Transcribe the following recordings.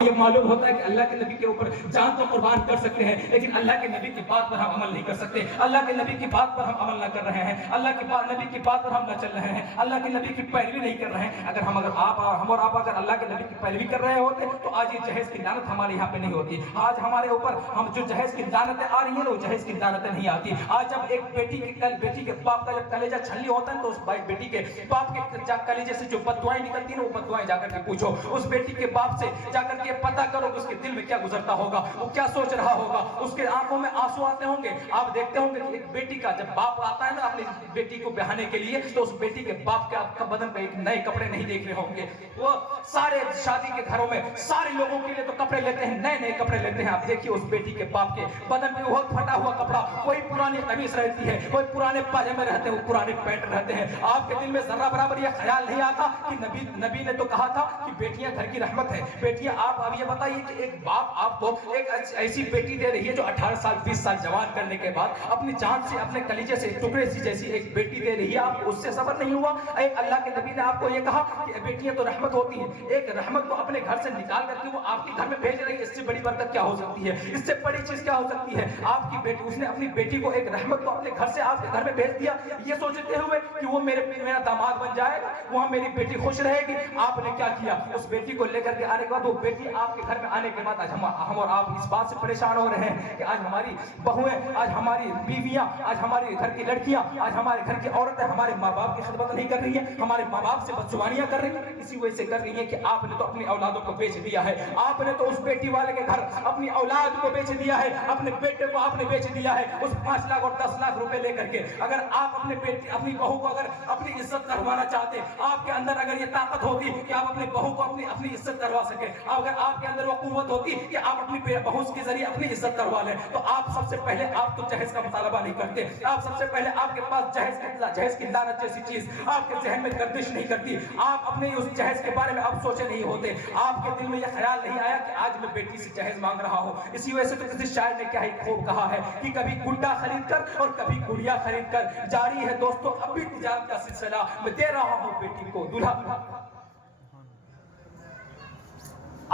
یہ معلوم ہوتا ہے کہ اللہ کے نبی کے اوپر جان تو قربان کر سکتے ہیں، لیکن اللہ کے نبی کی بات پر ہم عمل نہیں کر سکتے، اللہ کے نبی کی بات پر ہم عمل نہ کر رہے ہیں، اللہ کے نبی کی بات پر ہم نہ چل رہے ہیں، اللہ کے نبی کی پیروی نہیں کر رہے ہیں۔ اگر ہم اور آپ اگر اللہ کے نبی کی پیروی کر رہے ہوتے تو آج یہ جہیز کی لعنت ہمارے یہاں پہ نہیں ہوتی۔ آج ہمارے اوپر ہم جو جہیز کی لعنتیں آ رہی ہیں وہ جہیز کی لعنتیں نہیں آتی۔ آج جب ایک بیٹی کے باپ کا جب کلیجہ چھلی ہوتا ہے تو اس بیٹی کے باپ کے کلیجے سے جو بددعائیں نکلتی ہیں وہ بددعائیں جا کر کے پوچھو، اس بیٹی کے باپ سے جا کر کے پتہ کرو اس کے دل میں کیا گزرتا ہوگا، وہ کیا سوچ رہا ہوگا، اس کے آنکھوں میں آنسو آتے ہوں گے۔ آپ دیکھتے ہوں گے کہ ایک بیٹی کا جب باپ آتا ہے نا اپنی بیٹی کو بہانے کے لیے تو اس بیٹی کے باپ کے آپ کا بدن پہ نئے کپڑے نہیں دیکھ رہے ہوں گے۔ وہ سارے شادی کے گھروں میں سارے لوگوں کے لیے تو کپڑے لیتے ہیں، نئے نئے کپڑے لیتے ہیں۔ آپ دیکھیے اس بیٹی کے باپ کے بدن پہ وہ پھٹا ہوا کپڑا، کوئی پرانی قمیص رہتی ہے، کوئی پرانے پاجامے رہتے ہیں، وہ پرانے پینٹ رہتے ہیں۔ آپ کے دل میں ذرہ برابر یہ خیال نہیں آتا کہ نبی نے تو کہا تھا کہ بیٹیاں گھر کی رحمت ہے۔ بیٹیاں آپ اب یہ بتائیے کہ ایک باپ آپ کو ایک ایسی بیٹی دے رہی ہے جو 18 سال 20 سال جوان کرنے کے بعد اپنی جان سے اپنے کلیجے سے ٹکڑے سی جیسی ایک بیٹی دے رہی ہے، آپ کو اس سے صبر نہیں ہوا؟ ایک اللہ کے نبی نے آپ کو یہ کہا کہ بیٹیاں تو رحمت ہوتی ہیں، ایک رحمت کو اپنے گھر سے نکال کر کے وہ آپ کے گھر میں بھیج رہی ہے، اس سے بڑی برکت کیا ہو سکتی ہے؟ اس سے بڑی چیز کیا ہو سکتی ہے؟ آپ کی بیٹی، اس نے اپنی بیٹی کو ایک رحمت کو اپنے گھر سے آپ کے گھر میں بھیج دیا، یہ سوچتے ہوئے کہ وہ میرا داماد بن جائے گا، وہاں میری بیٹی خوش رہے گی۔ آپ نے کیا کیا؟ اس بیٹی کو لے کر کے آنے کے بعد وہ بیٹی آپ کے گھر میں آنے کے بعد آج ہم اور آپ اس بات سے پریشان ہو رہے ہیں کہ آج ہماری بہویں، آج ہماری بیویاں، آج ہمارے گھر کی لڑکیاں، آج ہمارے گھر کی عورتیں ہمارے ماں باپ کی خدمت نہیں کر رہی ہیں، ہمارے ماں باپ سے بدزبانیاں کر رہی ہیں۔ اسی وجہ سے کر رہی ہیں کہ آپ نے تو اپنی اولادوں کو بیچ دیا ہے، آپ نے تو اس بیٹی والے کے گھر اپنی اولاد کو بیچ دیا ہے، اپنے بیٹے کو آپ نے بیچ دیا ہے اس 5 لاکھ اور 10 لاکھ روپے لے کر کے۔ اگر آپ اپنی بہو کو اگر اپنی عزت کروانا چاہتے، آپ کے اندر اگر یہ طاقت ہوتی کہ آپ اپنی بہو کو اپنی عزت کروا سکے، اگر آپ کے اندر وہ قوت ہوتی کہ آپ اپنی بہو کے ذریعے اپنی عزت کروا لیں، تو آپ سب سے پہلے آپ تو جہیز کا مطالبہ نہیں کرتے، آپ سب سے پہلے آپ کے پاس جہیز کی لعنت جیسی چیز آپ کے ذہن میں گردش نہیں کرتی، آپ اپنے اس جہیز کے بارے میں آپ سوچے نہیں ہوتے، آپ کے دل میں یہ خیال نہیں آیا کہ آج میں بیٹی سے جہیز مانگ رہا ہوں۔ اسی وجہ سے تو کسی شاعر نے کیا ہی خوب کہا ہے کہ کبھی گڈا خرید کر اور کبھی گڑیا خرید کر، جاری ہے دوستو اب بھی تجارت کا سلسلہ، میں دے رہا ہوں بیٹی کو دلہا۔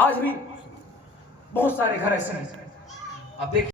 آج بھی بہت سارے گھر ایسے ہیں، آپ دیکھیں